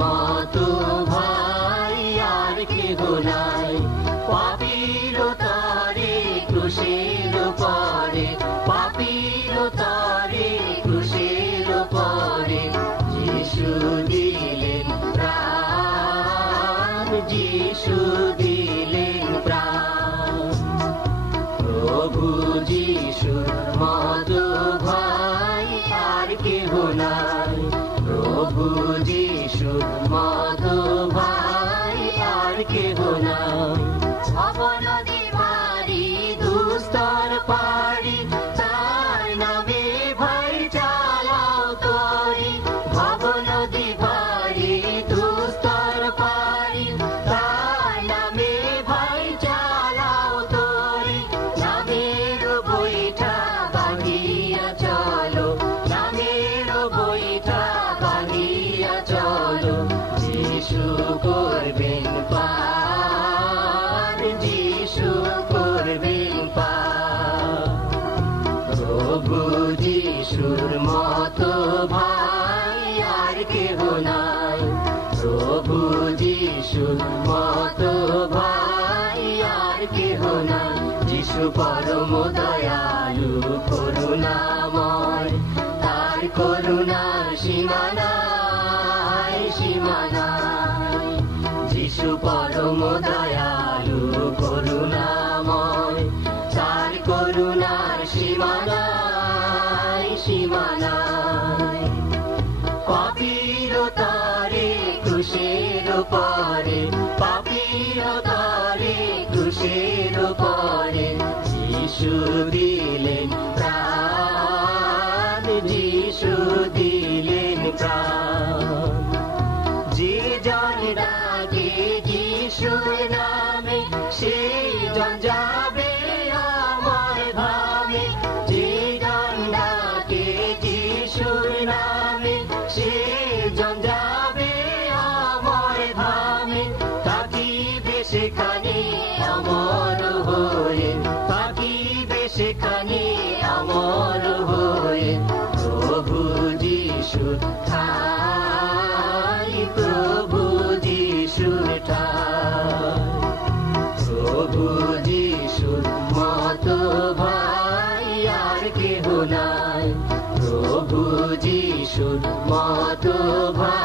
মতো ভাই আর কেহ নাই। পাপীর তরে ক্রুশের পরে, পাপীর তরে ক্রুশের পরে যিশু দিলেন প্রাণ, যিশু দিলেন প্রাণ। প্রভু যিশুর মতো ভাই আর কেহ নাই। প্রভু যিশুর মতো ভাই আর কেহ নাই। অবনদী ভারী দুস্তর পারি, তার নামে ভাই চালাও তরি। ভবনদী ভারী দুস্তর পারি, তার নামে ভাই চালাও তরি। নামের বৈঠা বাঁধিয়া চলো, নামের বৈঠা বাঁধিয়া চলো। যিশু করবেন পার, যিশু করবেন পার। প্রভু যিশুর মতো ভাই আর কেহ নাই। প্রভু যিশুর মতো ভাই আর কেহ নাই। যিশু পরম দয়ালু করুণাময়, তার করুণার সীমা নাই, সীমা নাই। যিশু পরম দয়ালু করুণাময়, তার করুণার সীমা নাই, সীমা নাই। পাপীর তরে ক্রুশের পরে, পাপীর তরে ক্রুশের পরে যিশু দিলেন প্রাণ, যিশু দিলেন প্রাণ। যে জন ডাকে যিশুর নামে, সেই জন যাবে অমর ধামে। যে জন ডাকে যিশুর নামে, সেই জন যাবে অমর ধামে। থাকিবে সেখানে অমর হয়ে, থাকিবে সেখানে অমর হয়ে। প্রভু যিশুর ঠাই, প্রভু যিশুর ঠাই। প্রভু যিশুর মতো ভাই আর কেহ নাই। প্রভু যিশুর মতো ভাই